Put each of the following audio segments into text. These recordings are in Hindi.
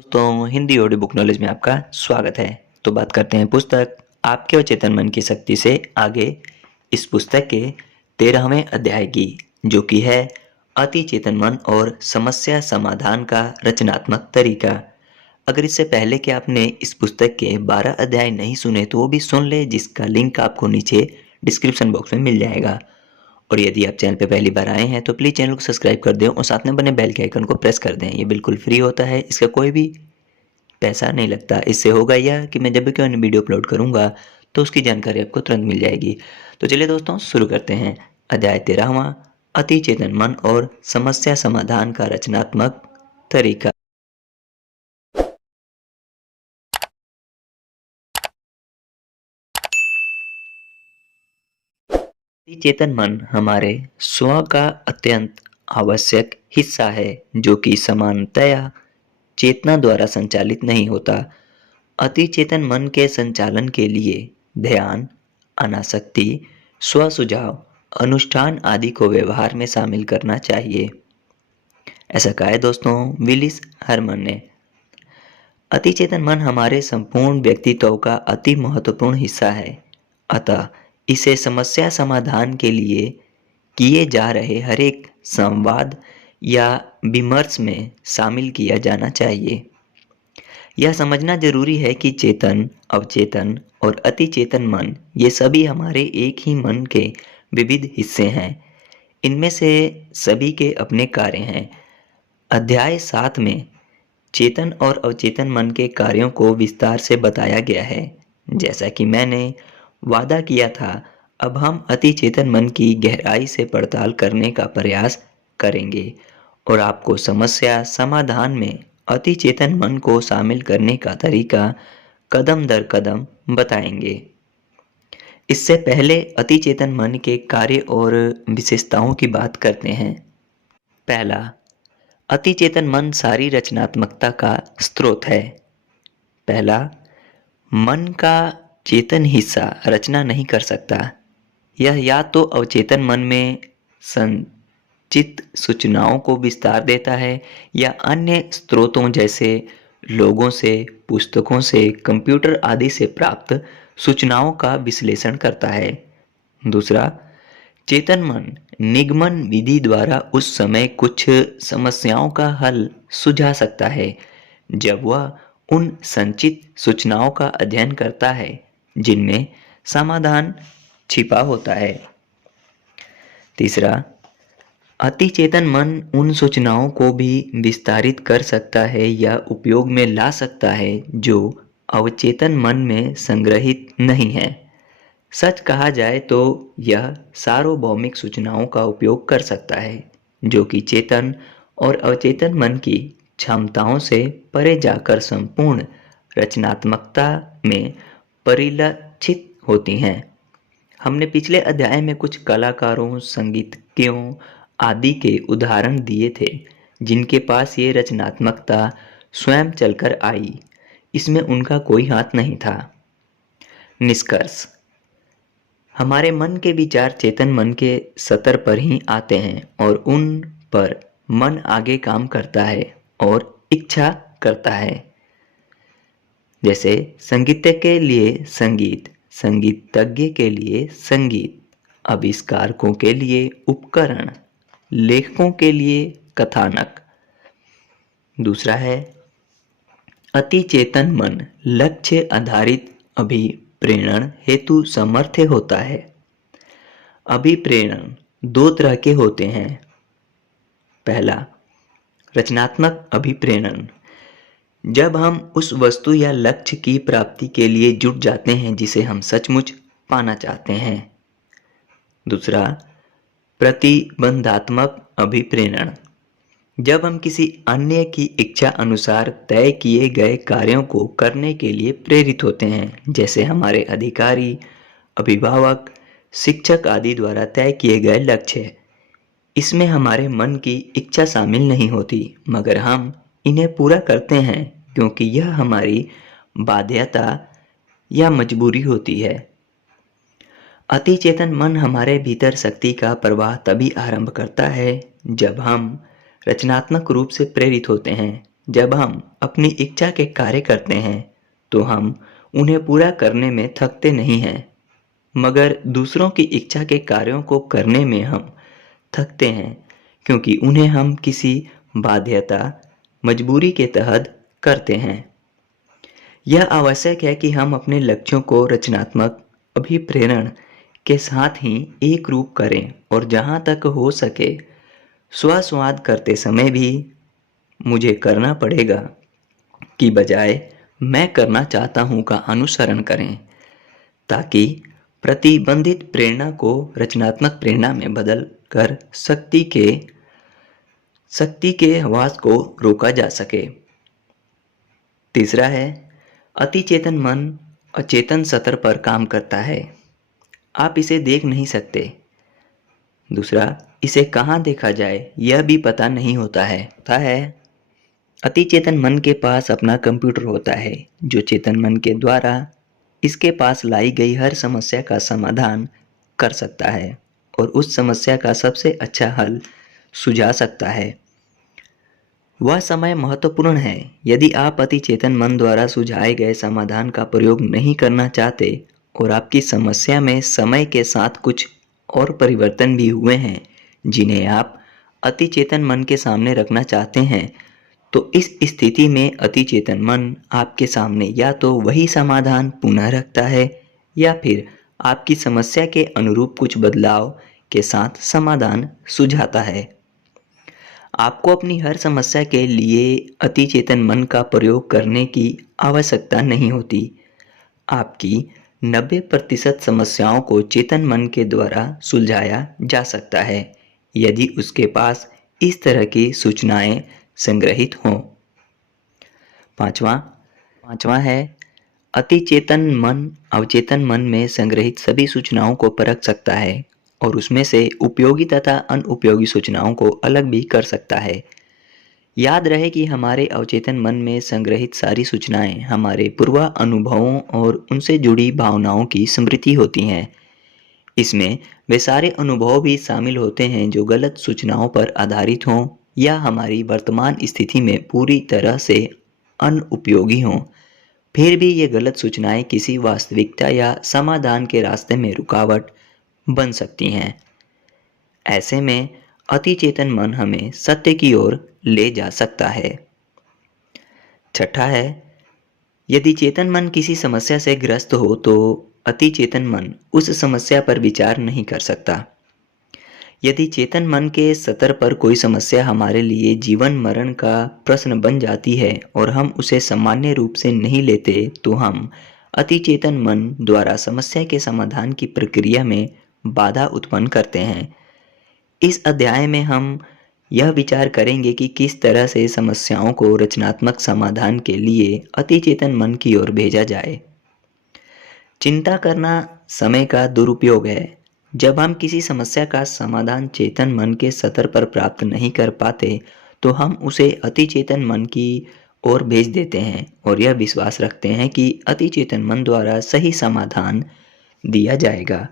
दोस्तों, हिंदी ऑडियो बुक नॉलेज में आपका स्वागत है। तो बात करते हैं पुस्तक आपके अचेतन मन की शक्ति से आगे। इस पुस्तक के 13वें अध्याय की, जो कि है अति चेतन मन और समस्या समाधान का रचनात्मक तरीका। अगर इससे पहले कि आपने इस पुस्तक के 12 अध्याय नहीं सुने तो वो भी सुन ले, जिसका लिंक आपको नीचे डिस्क्रिप्शन बॉक्स में मिल जाएगा। और यदि आप चैनल पे पहली बार आए हैं तो प्लीज़ चैनल को सब्सक्राइब कर दें और साथ में बने बेल के आइकन को प्रेस कर दें। ये बिल्कुल फ्री होता है, इसका कोई भी पैसा नहीं लगता। इससे होगा यह कि मैं जब भी कोई अन्य वीडियो अपलोड करूंगा तो उसकी जानकारी आपको तुरंत मिल जाएगी। तो चलिए दोस्तों, शुरू करते हैं। अध्याय 13वां, अति चेतन मन और समस्या समाधान का रचनात्मक तरीका। अति चेतन मन हमारे स्व का अत्यंत आवश्यक हिस्सा है, जो कि सामान्यतया चेतना द्वारा संचालित नहीं होता। अति चेतन मन के संचालन के लिए ध्यान, अनासक्ति, स्व सुझाव, अनुष्ठान आदि को व्यवहार में शामिल करना चाहिए। ऐसा कहा है दोस्तों विलिस हरमन ने। अति चेतन मन हमारे संपूर्ण व्यक्तित्व का अति महत्वपूर्ण हिस्सा है, अतः इसे समस्या समाधान के लिए किए जा रहे हर एक संवाद या विमर्श में शामिल किया जाना चाहिए। यह समझना जरूरी है कि चेतन, अवचेतन और अति चेतन मन ये सभी हमारे एक ही मन के विविध हिस्से हैं। इनमें से सभी के अपने कार्य हैं। अध्याय 7 में चेतन और अवचेतन मन के कार्यों को विस्तार से बताया गया है। जैसा कि मैंने वादा किया था, अब हम अति चेतन मन की गहराई से पड़ताल करने का प्रयास करेंगे और आपको समस्या समाधान में अति चेतन मन को शामिल करने का तरीका कदम दर कदम बताएंगे। इससे पहले अति चेतन मन के कार्य और विशेषताओं की बात करते हैं। पहला, अति चेतन मन सारी रचनात्मकता का स्रोत है। पहला, मन का चेतन हिस्सा रचना नहीं कर सकता। यह या तो अवचेतन मन में संचित सूचनाओं को विस्तार देता है या अन्य स्रोतों जैसे लोगों से, पुस्तकों से, कंप्यूटर आदि से प्राप्त सूचनाओं का विश्लेषण करता है। दूसरा, चेतन मन निगमन विधि द्वारा उस समय कुछ समस्याओं का हल सुझा सकता है जब वह उन संचित सूचनाओं का अध्ययन करता है जिनमें समाधान छिपा होता है। तीसरा, अति चेतन मन उन सूचनाओं को भी विस्तारित कर सकता है या उपयोग में ला सकता है जो अवचेतन मन में संग्रहित नहीं है। सच कहा जाए तो यह सार्वभौमिक सूचनाओं का उपयोग कर सकता है जो कि चेतन और अवचेतन मन की क्षमताओं से परे जाकर संपूर्ण रचनात्मकता में परिलक्षित होती हैं। हमने पिछले अध्याय में कुछ कलाकारों, संगीतज्ञों आदि के उदाहरण दिए थे जिनके पास ये रचनात्मकता स्वयं चलकर आई। इसमें उनका कोई हाथ नहीं था। निष्कर्ष, हमारे मन के विचार चेतन मन के स्तर पर ही आते हैं और उन पर मन आगे काम करता है और इच्छा करता है। जैसे संगीतज्ञ के लिए संगीत, संगीतज्ञ के लिए संगीत, आविष्कारकों के लिए उपकरण, लेखकों के लिए कथानक। दूसरा है, अति चेतन मन लक्ष्य आधारित अभिप्रेरण हेतु समर्थ होता है। अभिप्रेरण दो तरह के होते हैं। पहला, रचनात्मक अभिप्रेरण, जब हम उस वस्तु या लक्ष्य की प्राप्ति के लिए जुट जाते हैं जिसे हम सचमुच पाना चाहते हैं। दूसरा, प्रतिबंधात्मक अभिप्रेरण, जब हम किसी अन्य की इच्छा अनुसार तय किए गए कार्यों को करने के लिए प्रेरित होते हैं, जैसे हमारे अधिकारी, अभिभावक, शिक्षक आदि द्वारा तय किए गए लक्ष्य। इसमें हमारे मन की इच्छा शामिल नहीं होती, मगर हम इन्हें पूरा करते हैं क्योंकि यह हमारी बाध्यता या मजबूरी होती है। अति चेतन मन हमारे भीतर शक्ति का प्रवाह तभी आरंभ करता है जब हम रचनात्मक रूप से प्रेरित होते हैं, जब हम अपनी इच्छा के कार्य करते हैं तो हम उन्हें पूरा करने में थकते नहीं हैं, मगर दूसरों की इच्छा के कार्यों को करने में हम थकते हैं, क्योंकि उन्हें हम किसी बाध्यता, मजबूरी के तहत करते हैं। यह आवश्यक है कि हम अपने लक्ष्यों को रचनात्मक अभिप्रेरण के साथ ही एक रूप करें और जहाँ तक हो सके स्वसंवाद करते समय भी मुझे करना पड़ेगा की बजाय मैं करना चाहता हूँ का अनुसरण करें, ताकि प्रतिबंधित प्रेरणा को रचनात्मक प्रेरणा में बदल कर शक्ति के हवास को रोका जा सके। तीसरा है, अति चेतन मन अचेतन सतर पर काम करता है। आप इसे देख नहीं सकते। दूसरा, इसे कहाँ देखा जाए यह भी पता नहीं होता है। अति चेतन मन के पास अपना कंप्यूटर होता है, जो चेतन मन के द्वारा इसके पास लाई गई हर समस्या का समाधान कर सकता है और उस समस्या का सबसे अच्छा हल सुझा सकता है। वह समय महत्वपूर्ण है। यदि आप अति चेतन मन द्वारा सुझाए गए समाधान का प्रयोग नहीं करना चाहते और आपकी समस्या में समय के साथ कुछ और परिवर्तन भी हुए हैं जिन्हें आप अति चेतन मन के सामने रखना चाहते हैं, तो इस स्थिति में अति चेतन मन आपके सामने या तो वही समाधान पुनः रखता है या फिर आपकी समस्या के अनुरूप कुछ बदलाव के साथ समाधान सुझाता है। आपको अपनी हर समस्या के लिए अति चेतन मन का प्रयोग करने की आवश्यकता नहीं होती। आपकी 90% समस्याओं को चेतन मन के द्वारा सुलझाया जा सकता है, यदि उसके पास इस तरह की सूचनाएं संग्रहित हों। पांचवा है, अति चेतन मन अवचेतन मन में संग्रहित सभी सूचनाओं को परख सकता है और उसमें से उपयोगी तथा अनुपयोगी सूचनाओं को अलग भी कर सकता है। याद रहे कि हमारे अवचेतन मन में संग्रहित सारी सूचनाएं हमारे पूर्व अनुभवों और उनसे जुड़ी भावनाओं की स्मृति होती हैं। इसमें वे सारे अनुभव भी शामिल होते हैं जो गलत सूचनाओं पर आधारित हों या हमारी वर्तमान स्थिति में पूरी तरह से अनुपयोगी हों। फिर भी ये गलत सूचनाएं किसी वास्तविकता या समाधान के रास्ते में रुकावट बन सकती हैं। ऐसे में अति चेतन मन हमें सत्य की ओर ले जा सकता है। छठा है, यदि चेतन मन किसी समस्या से ग्रस्त हो तो अति चेतन मन उस समस्या पर विचार नहीं कर सकता। यदि चेतन मन के स्तर पर कोई समस्या हमारे लिए जीवन मरण का प्रश्न बन जाती है और हम उसे सामान्य रूप से नहीं लेते, तो हम अति चेतन मन द्वारा समस्या के समाधान की प्रक्रिया में बाधा उत्पन्न करते हैं। इस अध्याय में हम यह विचार करेंगे कि किस तरह से समस्याओं को रचनात्मक समाधान के लिए अति चेतन मन की ओर भेजा जाए। चिंता करना समय का दुरुपयोग है। जब हम किसी समस्या का समाधान चेतन मन के स्तर पर प्राप्त नहीं कर पाते, तो हम उसे अति चेतन मन की ओर भेज देते हैं और यह विश्वास रखते हैं कि अति चेतन मन द्वारा सही समाधान दिया जाएगा।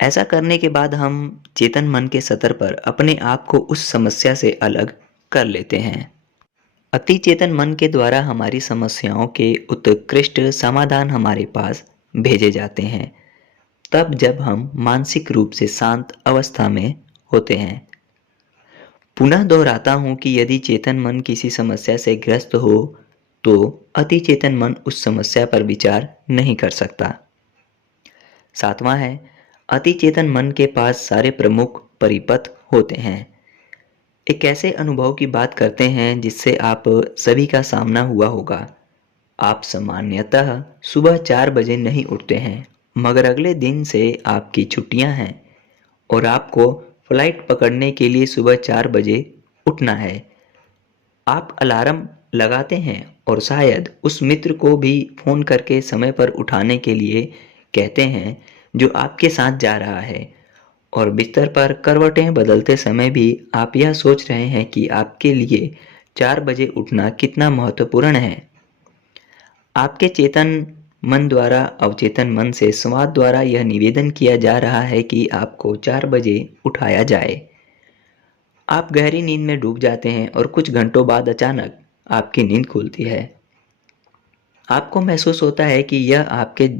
ऐसा करने के बाद हम चेतन मन के स्तर पर अपने आप को उस समस्या से अलग कर लेते हैं। अति चेतन मन के द्वारा हमारी समस्याओं के उत्कृष्ट समाधान हमारे पास भेजे जाते हैं तब जब हम मानसिक रूप से शांत अवस्था में होते हैं। पुनः दोहराता हूँ कि यदि चेतन मन किसी समस्या से ग्रस्त हो तो अति चेतन मन उस समस्या पर विचार नहीं कर सकता। सातवां है, अति चेतन मन के पास सारे प्रमुख परिपथ होते हैं। एक ऐसे अनुभव की बात करते हैं जिससे आप सभी का सामना हुआ होगा। आप सामान्यतः सुबह 4 बजे नहीं उठते हैं, मगर अगले दिन से आपकी छुट्टियां हैं और आपको फ्लाइट पकड़ने के लिए सुबह 4 बजे उठना है। आप अलार्म लगाते हैं और शायद उस मित्र को भी फ़ोन करके समय पर उठाने के लिए कहते हैं जो आपके साथ जा रहा है, और बिस्तर पर करवटें बदलते समय भी आप यह सोच रहे हैं कि आपके लिए 4 बजे उठना कितना महत्वपूर्ण है। आपके चेतन मन द्वारा अवचेतन मन से संवाद द्वारा यह निवेदन किया जा रहा है कि आपको 4 बजे उठाया जाए। आप गहरी नींद में डूब जाते हैं और कुछ घंटों बाद अचानक आपकी नींद खुलती है। आपको महसूस होता है कि यह आपके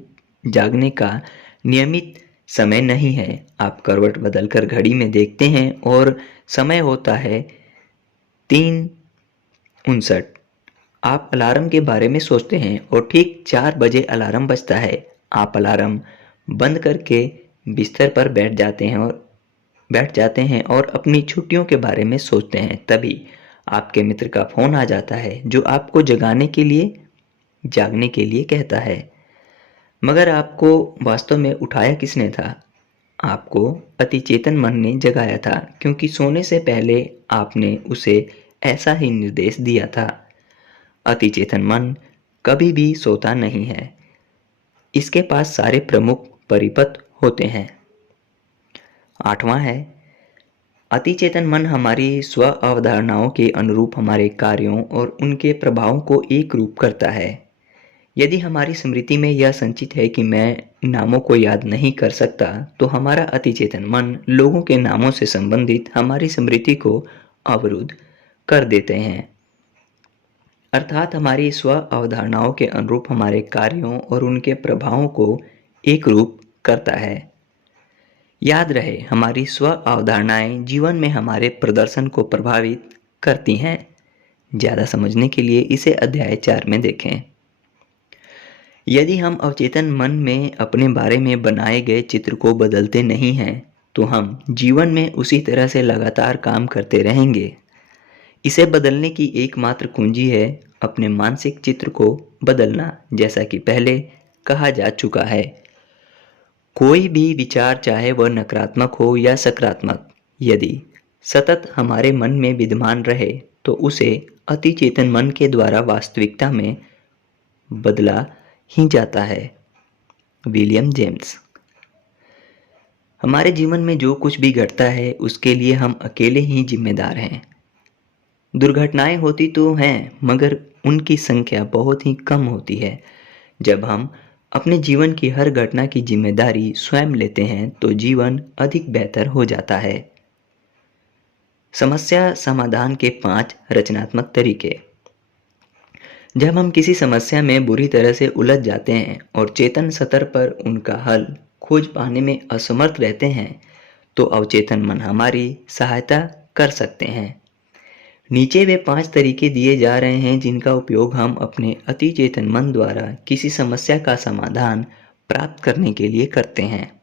जागने का नियमित समय नहीं है। आप करवट बदलकर घड़ी में देखते हैं और समय होता है 3:59। आप अलार्म के बारे में सोचते हैं और ठीक 4 बजे अलार्म बजता है। आप अलार्म बंद करके बिस्तर पर बैठ जाते हैं और अपनी छुट्टियों के बारे में सोचते हैं। तभी आपके मित्र का फ़ोन आ जाता है जो आपको जागने के लिए कहता है। मगर आपको वास्तव में उठाया किसने था? आपको अतिचेतन मन ने जगाया था, क्योंकि सोने से पहले आपने उसे ऐसा ही निर्देश दिया था। अतिचेतन मन कभी भी सोता नहीं है। इसके पास सारे प्रमुख परिपथ होते हैं। 8वां है, अतिचेतन मन हमारी स्व अवधारणाओं के अनुरूप हमारे कार्यों और उनके प्रभावों को एक रूप करता है। यदि हमारी स्मृति में यह संचित है कि मैं नामों को याद नहीं कर सकता, तो हमारा अतिचेतन मन लोगों के नामों से संबंधित हमारी स्मृति को अवरुद्ध कर देते हैं। अर्थात हमारी स्व अवधारणाओं के अनुरूप हमारे कार्यों और उनके प्रभावों को एक रूप करता है। याद रहे, हमारी स्व अवधारणाएं जीवन में हमारे प्रदर्शन को प्रभावित करती हैं। ज़्यादा समझने के लिए इसे अध्याय 4 में देखें। यदि हम अवचेतन मन में अपने बारे में बनाए गए चित्र को बदलते नहीं हैं, तो हम जीवन में उसी तरह से लगातार काम करते रहेंगे। इसे बदलने की एकमात्र कुंजी है अपने मानसिक चित्र को बदलना। जैसा कि पहले कहा जा चुका है, कोई भी विचार, चाहे वह नकारात्मक हो या सकारात्मक, यदि सतत हमारे मन में विद्यमान रहे तो उसे अतिचेतन मन के द्वारा वास्तविकता में बदला ही जाता है। William James. हमारे जीवन में जो कुछ भी घटता है उसके लिए हम अकेले ही जिम्मेदार हैं। दुर्घटनाएं होती तो हैं, मगर उनकी संख्या बहुत ही कम होती है। जब हम अपने जीवन की हर घटना की जिम्मेदारी स्वयं लेते हैं तो जीवन अधिक बेहतर हो जाता है। समस्या समाधान के 5 रचनात्मक तरीके। जब हम किसी समस्या में बुरी तरह से उलझ जाते हैं और चेतन स्तर पर उनका हल खोज पाने में असमर्थ रहते हैं, तो अवचेतन मन हमारी सहायता कर सकते हैं। नीचे वे 5 तरीके दिए जा रहे हैं जिनका उपयोग हम अपने अतिचेतन मन द्वारा किसी समस्या का समाधान प्राप्त करने के लिए करते हैं।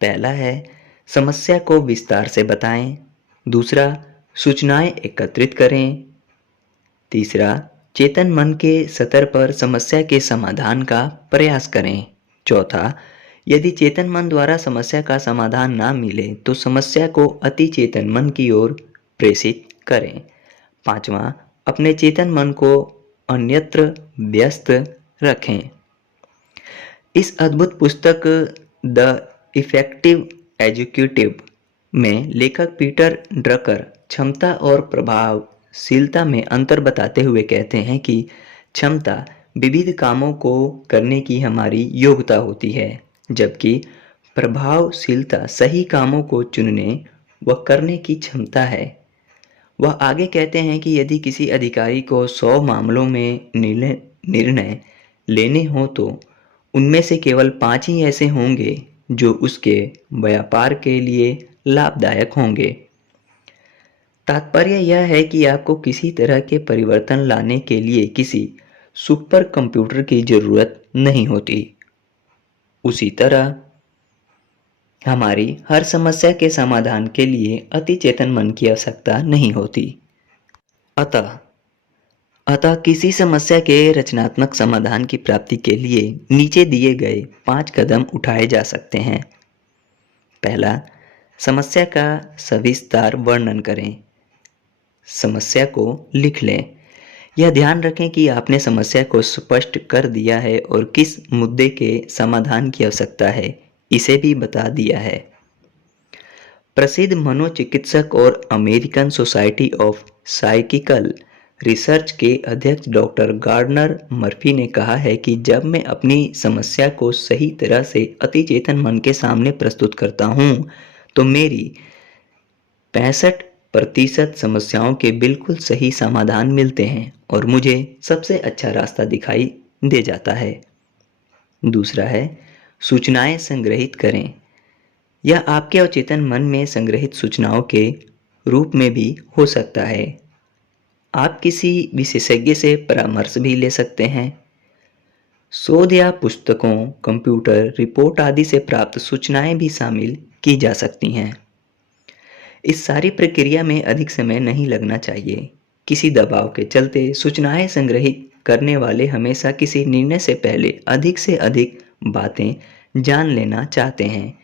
पहला है, समस्या को विस्तार से बताएं। दूसरा, सूचनाएं एकत्रित करें। तीसरा, चेतन मन के स्तर पर समस्या के समाधान का प्रयास करें। चौथा, यदि चेतन मन द्वारा समस्या का समाधान ना मिले तो समस्या को अतिचेतन मन की ओर प्रेषित करें। 5वां, अपने चेतन मन को अन्यत्र व्यस्त रखें। इस अद्भुत पुस्तक द इफेक्टिव एग्जीक्यूटिव में लेखक पीटर ड्रकर क्षमता और प्रभावशीलता में अंतर बताते हुए कहते हैं कि क्षमता विविध कामों को करने की हमारी योग्यता होती है, जबकि प्रभावशीलता सही कामों को चुनने व करने की क्षमता है। वह आगे कहते हैं कि यदि किसी अधिकारी को 100 मामलों में निर्णय लेने हो तो उनमें से केवल 5 ही ऐसे होंगे जो उसके व्यापार के लिए लाभदायक होंगे। तात्पर्य यह है कि आपको किसी तरह के परिवर्तन लाने के लिए किसी सुपर कंप्यूटर की जरूरत नहीं होती। उसी तरह हमारी हर समस्या के समाधान के लिए अतिचेतन मन की आवश्यकता नहीं होती। अतः किसी समस्या के रचनात्मक समाधान की प्राप्ति के लिए नीचे दिए गए 5 कदम उठाए जा सकते हैं। पहला, समस्या का सविस्तार वर्णन करें। समस्या को लिख लें। यह ध्यान रखें कि आपने समस्या को स्पष्ट कर दिया है और किस मुद्दे के समाधान की आवश्यकता है इसे भी बता दिया है। प्रसिद्ध मनोचिकित्सक और American society of psychical research के अध्यक्ष डॉक्टर गार्डनर मर्फी ने कहा है कि जब मैं अपनी समस्या को सही तरह से अतिचेतन मन के सामने प्रस्तुत करता हूँ तो मेरी 65% समस्याओं के बिल्कुल सही समाधान मिलते हैं और मुझे सबसे अच्छा रास्ता दिखाई दे जाता है। दूसरा है, सूचनाएं संग्रहित करें। यह आपके अवचेतन मन में संग्रहित सूचनाओं के रूप में भी हो सकता है। आप किसी विशेषज्ञ से परामर्श भी ले सकते हैं। शोध या पुस्तकों, कंप्यूटर, रिपोर्ट आदि से प्राप्त सूचनाएं भी शामिल की जा सकती हैं। इस सारी प्रक्रिया में अधिक समय नहीं लगना चाहिए। किसी दबाव के चलते सूचनाएं संग्रहित करने वाले हमेशा किसी निर्णय से पहले अधिक से अधिक बातें जान लेना चाहते हैं।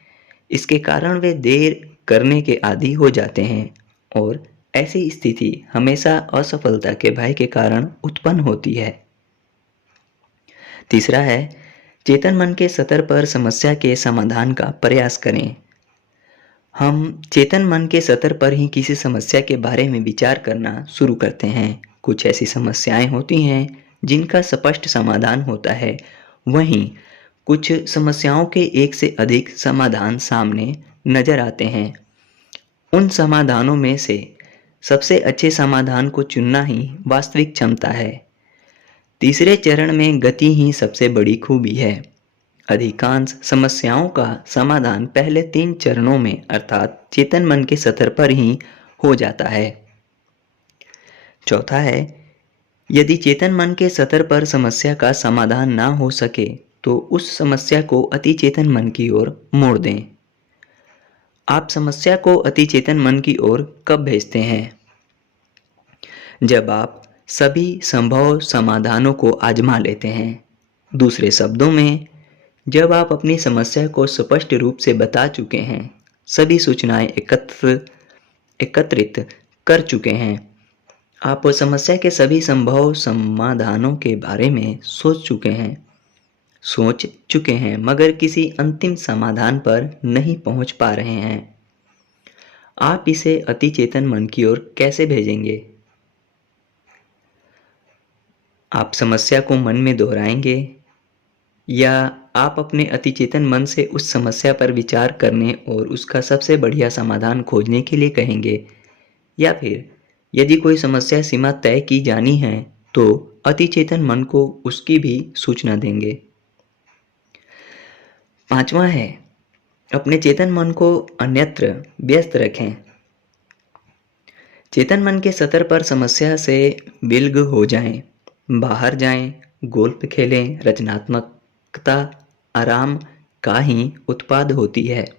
इसके कारण वे देर करने के आदी हो जाते हैं और ऐसी स्थिति हमेशा असफलता के भय के कारण उत्पन्न होती है। तीसरा है, चेतन मन के स्तर पर समस्या के समाधान का प्रयास करें। हम चेतन मन के स्तर पर ही किसी समस्या के बारे में विचार करना शुरू करते हैं। कुछ ऐसी समस्याएं होती हैं जिनका स्पष्ट समाधान होता है, वहीं कुछ समस्याओं के एक से अधिक समाधान सामने नजर आते हैं। उन समाधानों में से सबसे अच्छे समाधान को चुनना ही वास्तविक क्षमता है। तीसरे चरण में गति ही सबसे बड़ी खूबी है। अधिकांश समस्याओं का समाधान पहले 3 चरणों में अर्थात चेतन मन के स्तर पर ही हो जाता है। चौथा है, यदि चेतन मन के स्तर पर समस्या का समाधान ना हो सके तो उस समस्या को अति चेतन मन की ओर मोड़ दें। आप समस्या को अति चेतन मन की ओर कब भेजते हैं? जब आप सभी संभव समाधानों को आजमा लेते हैं। दूसरे शब्दों में, जब आप अपनी समस्या को स्पष्ट रूप से बता चुके हैं, सभी सूचनाएं एकत्रित कर चुके हैं, आप समस्या के सभी संभव समाधानों के बारे में सोच चुके हैं मगर किसी अंतिम समाधान पर नहीं पहुंच पा रहे हैं, आप इसे अति चेतन मन की ओर कैसे भेजेंगे? आप समस्या को मन में दोहराएंगे या आप अपने अति चेतन मन से उस समस्या पर विचार करने और उसका सबसे बढ़िया समाधान खोजने के लिए कहेंगे? या फिर यदि कोई समस्या सीमा तय की जानी है तो अति चेतन मन को उसकी भी सूचना देंगे। पांचवा है, अपने चेतन मन को अन्यत्र व्यस्त रखें। चेतन मन के स्तर पर समस्या से विलग हो जाएं, बाहर जाएं, गोल्फ खेलें। रचनात्मकता आराम का ही उत्पाद होती है।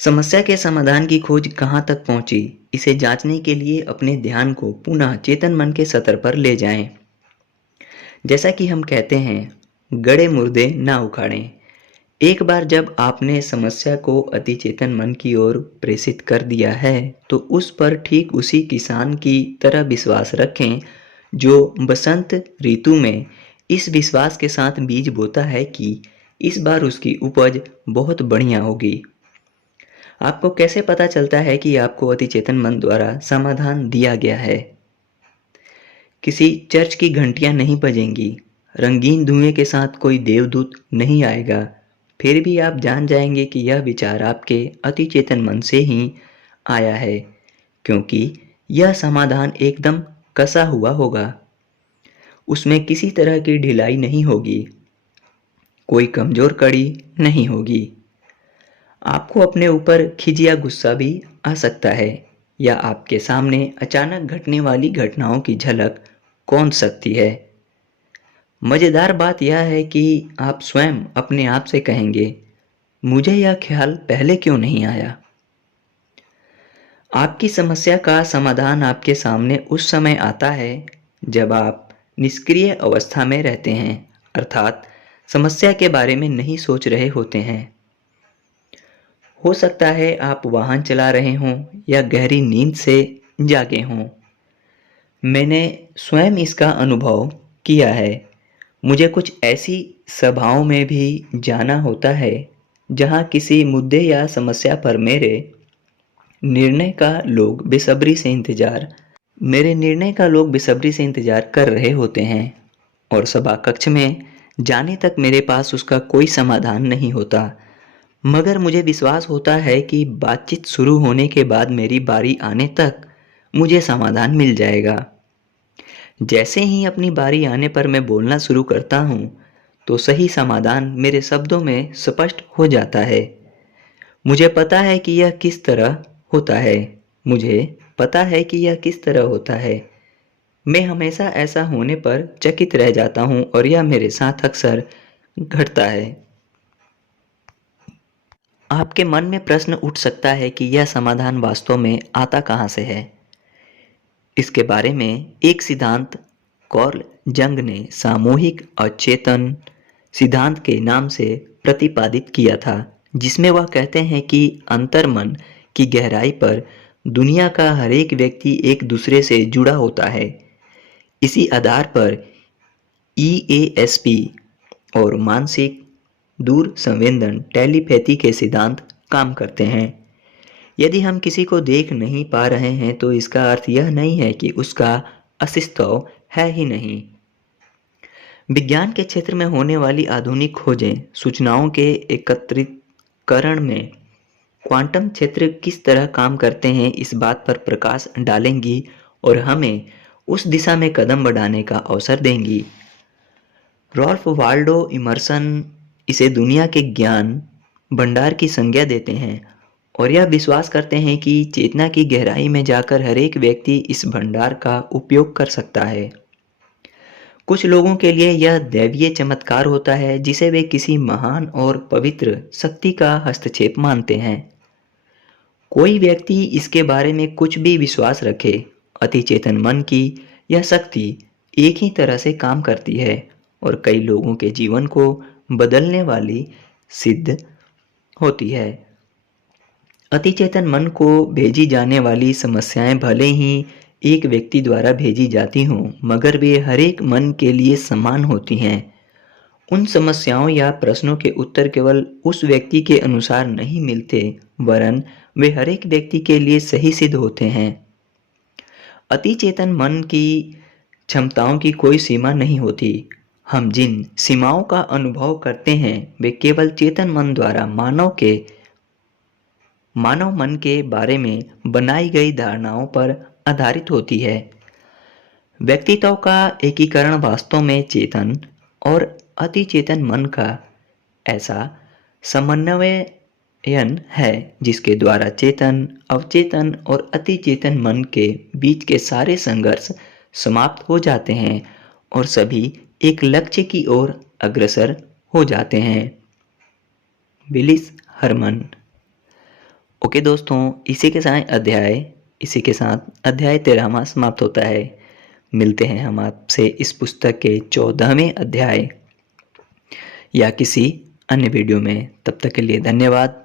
समस्या के समाधान की खोज कहाँ तक पहुंची, इसे जांचने के लिए अपने ध्यान को पुनः चेतन मन के स्तर पर ले जाएं। जैसा कि हम कहते हैं, गड़े मुर्दे ना उखाड़ें। एक बार जब आपने समस्या को अति चेतन मन की ओर प्रेषित कर दिया है तो उस पर ठीक उसी किसान की तरह विश्वास रखें जो बसंत ऋतु में इस विश्वास के साथ बीज बोता है कि इस बार उसकी उपज बहुत बढ़िया होगी। आपको कैसे पता चलता है कि आपको अति चेतन मन द्वारा समाधान दिया गया है? किसी चर्च की घंटियां नहीं बजेंगी, रंगीन धुएं के साथ कोई देवदूत नहीं आएगा, फिर भी आप जान जाएंगे कि यह विचार आपके अति चेतन मन से ही आया है, क्योंकि यह समाधान एकदम कसा हुआ होगा। उसमें किसी तरह की ढिलाई नहीं होगी, कोई कमजोर कड़ी नहीं होगी। आपको अपने ऊपर खिजिया गुस्सा भी आ सकता है या आपके सामने अचानक घटने वाली घटनाओं की झलक कौन सकती है। मजेदार बात यह है कि आप स्वयं अपने आप से कहेंगे, मुझे यह ख्याल पहले क्यों नहीं आया। आपकी समस्या का समाधान आपके सामने उस समय आता है जब आप निष्क्रिय अवस्था में रहते हैं, अर्थात समस्या के बारे में नहीं सोच रहे होते हैं। हो सकता है आप वाहन चला रहे हों या गहरी नींद से जागे हों। मैंने स्वयं इसका अनुभव किया है। मुझे कुछ ऐसी सभाओं में भी जाना होता है जहां किसी मुद्दे या समस्या पर मेरे निर्णय का लोग बेसब्री से इंतजार कर रहे होते हैं और सभा कक्ष में जाने तक मेरे पास उसका कोई समाधान नहीं होता। मगर मुझे विश्वास होता है कि बातचीत शुरू होने के बाद मेरी बारी आने तक मुझे समाधान मिल जाएगा। जैसे ही अपनी बारी आने पर मैं बोलना शुरू करता हूँ, तो सही समाधान मेरे शब्दों में स्पष्ट हो जाता है। मुझे पता है कि यह किस तरह होता है। मुझे पता है कि यह किस तरह होता है। मैं हमेशा ऐसा होने पर चकित रह जाता हूँ और यह मेरे साथ अक्सर घटता है। आपके मन में प्रश्न उठ सकता है कि यह समाधान वास्तव में आता कहाँ से है। इसके बारे में एक सिद्धांत कार्ल जंग ने सामूहिक अचेतन सिद्धांत के नाम से प्रतिपादित किया था, जिसमें वह कहते हैं कि अंतर्मन की गहराई पर दुनिया का हर एक व्यक्ति एक दूसरे से जुड़ा होता है। इसी आधार पर EASP और मानसिक दूर संवेदन टेलीपैथी के सिद्धांत काम करते हैं। यदि हम किसी को देख नहीं पा रहे हैं तो इसका अर्थ यह नहीं है कि उसका अस्तित्व है ही नहीं। विज्ञान के क्षेत्र में होने वाली आधुनिक खोजें सूचनाओं के एकत्रीकरण में क्वांटम क्षेत्र किस तरह काम करते हैं इस बात पर प्रकाश डालेंगी और हमें उस दिशा में कदम बढ़ाने का अवसर देंगी। रॉल्फ वाल्डो इमर्सन इसे दुनिया के ज्ञान भंडार की संज्ञा देते हैं और यह विश्वास करते हैं कि चेतना की गहराई में जाकर हर एक व्यक्ति इस भंडार का उपयोग कर सकता है। कुछ लोगों के लिए यह दैवीय चमत्कार होता है जिसे वे किसी महान और पवित्र शक्ति का हस्तक्षेप मानते हैं। कोई व्यक्ति इसके बारे में कुछ भी विश्वास रखे, अतिचेतन मन की यह शक्ति एक ही तरह से काम करती है और कई लोगों के जीवन को बदलने वाली सिद्ध होती है। अतिचेतन मन को भेजी जाने वाली समस्याएं भले ही एक व्यक्ति द्वारा भेजी जाती हों, मगर वे हर एक मन के लिए समान होती हैं। उन समस्याओं या प्रश्नों के उत्तर केवल उस व्यक्ति के अनुसार नहीं मिलते, वरन वे हर एक व्यक्ति के लिए सही सिद्ध होते हैं। अतिचेतन मन की क्षमताओं की कोई सीमा नहीं होती। हम जिन सीमाओं का अनुभव करते हैं वे केवल चेतन मन द्वारा मानव मन के बारे में बनाई गई धारणाओं पर आधारित होती है। व्यक्तित्व का एकीकरण वास्तव में चेतन और अतिचेतन मन का ऐसा समन्वयन है जिसके द्वारा चेतन, अवचेतन और अतिचेतन मन के बीच के सारे संघर्ष समाप्त हो जाते हैं और सभी एक लक्ष्य की ओर अग्रसर हो जाते हैं। विलिस हरमन। ओके दोस्तों, इसी के साथ अध्याय 13वां समाप्त होता है। मिलते हैं हम आपसे इस पुस्तक के 14वें अध्याय या किसी अन्य वीडियो में। तब तक के लिए धन्यवाद।